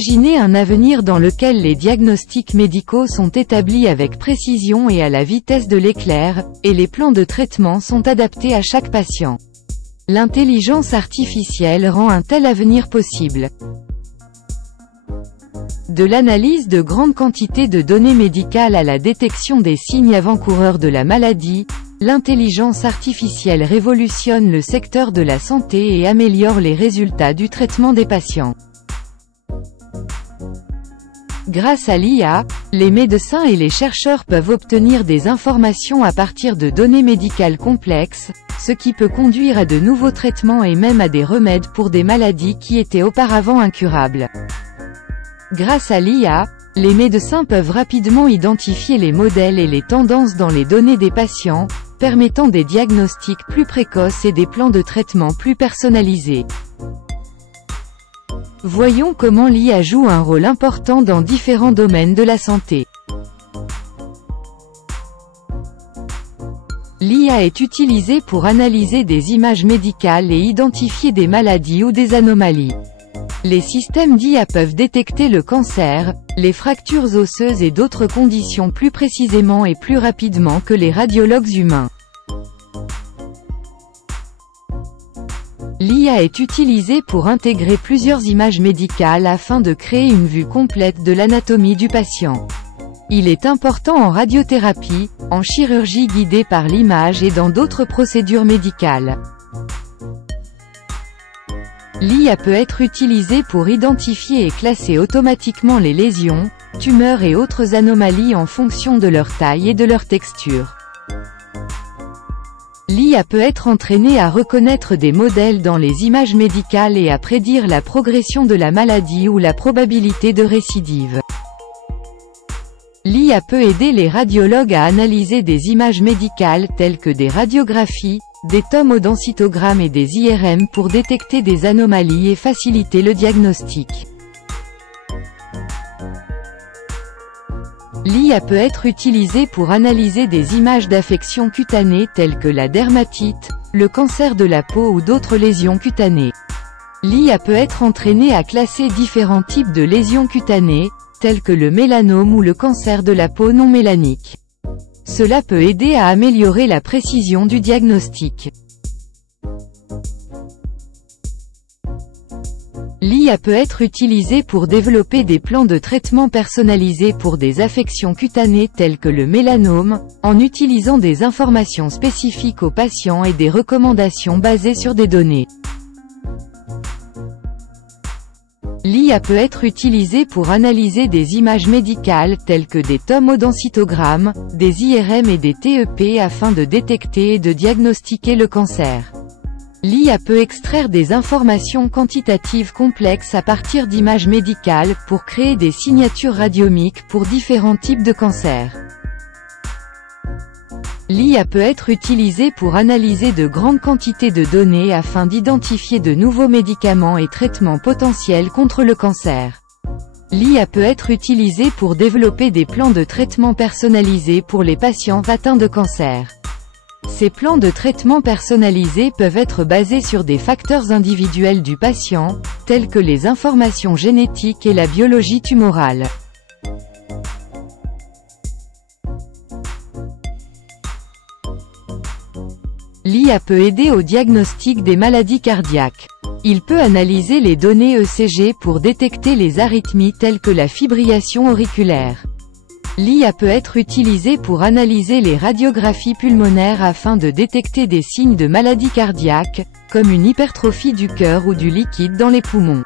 Imaginez un avenir dans lequel les diagnostics médicaux sont établis avec précision et à la vitesse de l'éclair, et les plans de traitement sont adaptés à chaque patient. L'intelligence artificielle rend un tel avenir possible. De l'analyse de grandes quantités de données médicales à la détection des signes avant-coureurs de la maladie, l'intelligence artificielle révolutionne le secteur de la santé et améliore les résultats du traitement des patients. Grâce à l'IA, les médecins et les chercheurs peuvent obtenir des informations à partir de données médicales complexes, ce qui peut conduire à de nouveaux traitements et même à des remèdes pour des maladies qui étaient auparavant incurables. Grâce à l'IA, les médecins peuvent rapidement identifier les modèles et les tendances dans les données des patients, permettant des diagnostics plus précoces et des plans de traitement plus personnalisés. Voyons comment l'IA joue un rôle important dans différents domaines de la santé. L'IA est utilisée pour analyser des images médicales et identifier des maladies ou des anomalies. Les systèmes d'IA peuvent détecter le cancer, les fractures osseuses et d'autres conditions plus précisément et plus rapidement que les radiologues humains. L'IA est utilisée pour intégrer plusieurs images médicales afin de créer une vue complète de l'anatomie du patient. Il est important en radiothérapie, en chirurgie guidée par l'image et dans d'autres procédures médicales. L'IA peut être utilisée pour identifier et classer automatiquement les lésions, tumeurs et autres anomalies en fonction de leur taille et de leur texture. L'IA peut être entraînée à reconnaître des modèles dans les images médicales et à prédire la progression de la maladie ou la probabilité de récidive. L'IA peut aider les radiologues à analyser des images médicales telles que des radiographies, des tomodensitogrammes et des IRM pour détecter des anomalies et faciliter le diagnostic. L'IA peut être utilisée pour analyser des images d'affections cutanées telles que la dermatite, le cancer de la peau ou d'autres lésions cutanées. L'IA peut être entraînée à classer différents types de lésions cutanées, tels que le mélanome ou le cancer de la peau non mélanique. Cela peut aider à améliorer la précision du diagnostic. L'IA peut être utilisée pour développer des plans de traitement personnalisés pour des affections cutanées telles que le mélanome, en utilisant des informations spécifiques aux patients et des recommandations basées sur des données. L'IA peut être utilisée pour analyser des images médicales telles que des tomodensitogrammes, des IRM et des TEP afin de détecter et de diagnostiquer le cancer. L'IA peut extraire des informations quantitatives complexes à partir d'images médicales pour créer des signatures radiomiques pour différents types de cancers. L'IA peut être utilisée pour analyser de grandes quantités de données afin d'identifier de nouveaux médicaments et traitements potentiels contre le cancer. L'IA peut être utilisée pour développer des plans de traitement personnalisés pour les patients atteints de cancer. Ces plans de traitement personnalisés peuvent être basés sur des facteurs individuels du patient, tels que les informations génétiques et la biologie tumorale. L'IA peut aider au diagnostic des maladies cardiaques. Il peut analyser les données ECG pour détecter les arythmies telles que la fibrillation auriculaire. L'IA peut être utilisée pour analyser les radiographies pulmonaires afin de détecter des signes de maladies cardiaques, comme une hypertrophie du cœur ou du liquide dans les poumons.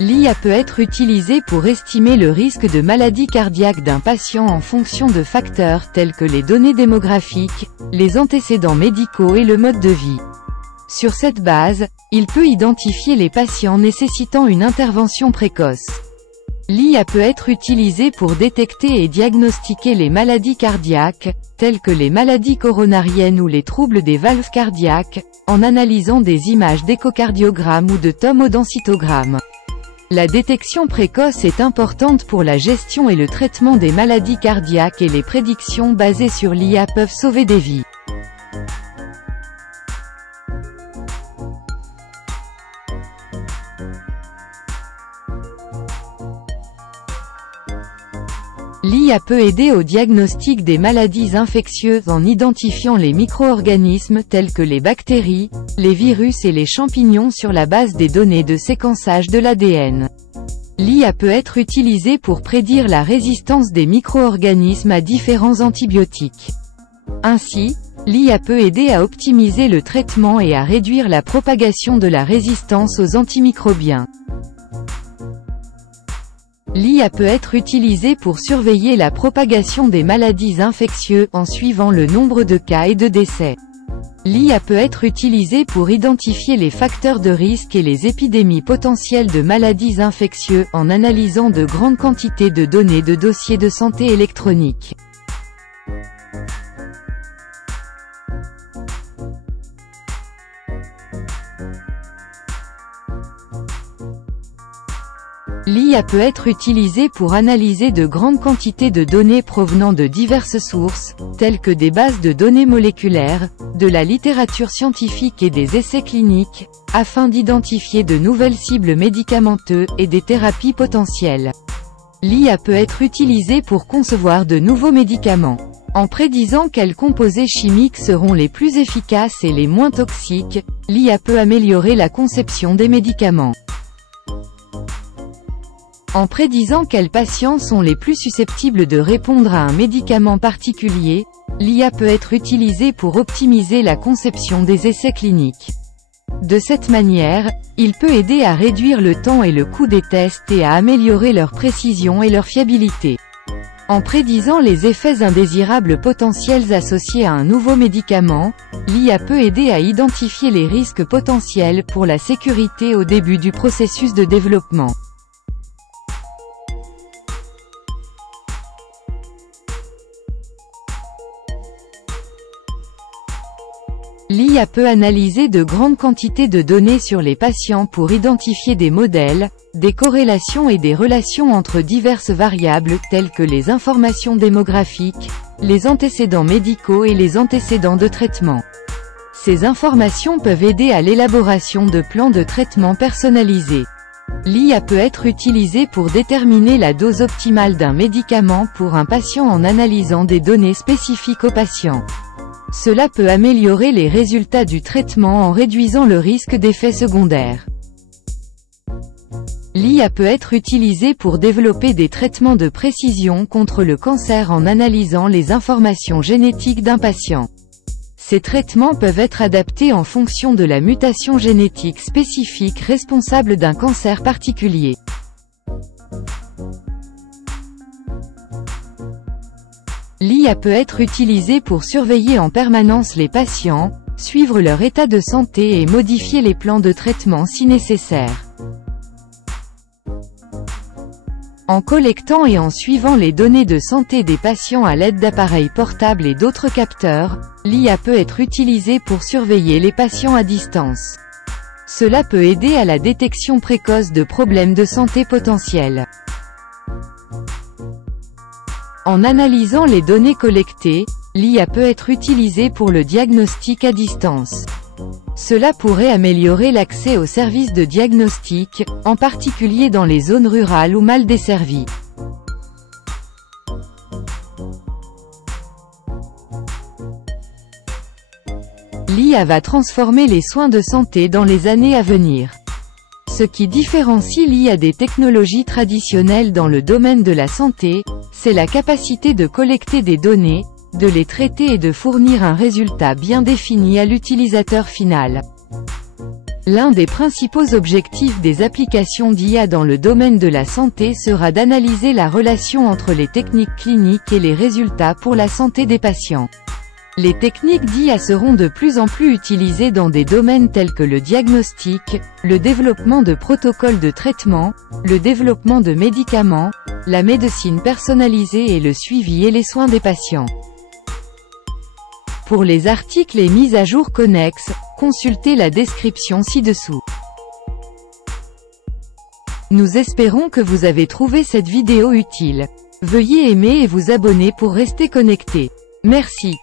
L'IA peut être utilisée pour estimer le risque de maladie cardiaque d'un patient en fonction de facteurs tels que les données démographiques, les antécédents médicaux et le mode de vie. Sur cette base, il peut identifier les patients nécessitant une intervention précoce. L'IA peut être utilisée pour détecter et diagnostiquer les maladies cardiaques, telles que les maladies coronariennes ou les troubles des valves cardiaques, en analysant des images d'échocardiogramme ou de tomodensitogramme. La détection précoce est importante pour la gestion et le traitement des maladies cardiaques et les prédictions basées sur l'IA peuvent sauver des vies. L'IA peut aider au diagnostic des maladies infectieuses en identifiant les micro-organismes tels que les bactéries, les virus et les champignons sur la base des données de séquençage de l'ADN. L'IA peut être utilisée pour prédire la résistance des micro-organismes à différents antibiotiques. Ainsi, l'IA peut aider à optimiser le traitement et à réduire la propagation de la résistance aux antimicrobiens. L'IA peut être utilisée pour surveiller la propagation des maladies infectieuses en suivant le nombre de cas et de décès. L'IA peut être utilisée pour identifier les facteurs de risque et les épidémies potentielles de maladies infectieuses en analysant de grandes quantités de données de dossiers de santé électroniques. L'IA peut être utilisée pour analyser de grandes quantités de données provenant de diverses sources, telles que des bases de données moléculaires, de la littérature scientifique et des essais cliniques, afin d'identifier de nouvelles cibles médicamenteuses et des thérapies potentielles. L'IA peut être utilisée pour concevoir de nouveaux médicaments. En prédisant quels composés chimiques seront les plus efficaces et les moins toxiques, l'IA peut améliorer la conception des médicaments. En prédisant quels patients sont les plus susceptibles de répondre à un médicament particulier, l'IA peut être utilisée pour optimiser la conception des essais cliniques. De cette manière, il peut aider à réduire le temps et le coût des tests et à améliorer leur précision et leur fiabilité. En prédisant les effets indésirables potentiels associés à un nouveau médicament, l'IA peut aider à identifier les risques potentiels pour la sécurité au début du processus de développement. L'IA peut analyser de grandes quantités de données sur les patients pour identifier des modèles, des corrélations et des relations entre diverses variables telles que les informations démographiques, les antécédents médicaux et les antécédents de traitement. Ces informations peuvent aider à l'élaboration de plans de traitement personnalisés. L'IA peut être utilisée pour déterminer la dose optimale d'un médicament pour un patient en analysant des données spécifiques au patient. Cela peut améliorer les résultats du traitement en réduisant le risque d'effets secondaires. L'IA peut être utilisée pour développer des traitements de précision contre le cancer en analysant les informations génétiques d'un patient. Ces traitements peuvent être adaptés en fonction de la mutation génétique spécifique responsable d'un cancer particulier. L'IA peut être utilisée pour surveiller en permanence les patients, suivre leur état de santé et modifier les plans de traitement si nécessaire. En collectant et en suivant les données de santé des patients à l'aide d'appareils portables et d'autres capteurs, l'IA peut être utilisée pour surveiller les patients à distance. Cela peut aider à la détection précoce de problèmes de santé potentiels. En analysant les données collectées, l'IA peut être utilisée pour le diagnostic à distance. Cela pourrait améliorer l'accès aux services de diagnostic, en particulier dans les zones rurales ou mal desservies. L'IA va transformer les soins de santé dans les années à venir. Ce qui différencie l'IA des technologies traditionnelles dans le domaine de la santé, c'est la capacité de collecter des données, de les traiter et de fournir un résultat bien défini à l'utilisateur final. L'un des principaux objectifs des applications d'IA dans le domaine de la santé sera d'analyser la relation entre les techniques cliniques et les résultats pour la santé des patients. Les techniques d'IA seront de plus en plus utilisées dans des domaines tels que le diagnostic, le développement de protocoles de traitement, le développement de médicaments, la médecine personnalisée et le suivi et les soins des patients. Pour les articles et mises à jour connexes, consultez la description ci-dessous. Nous espérons que vous avez trouvé cette vidéo utile. Veuillez aimer et vous abonner pour rester connecté. Merci.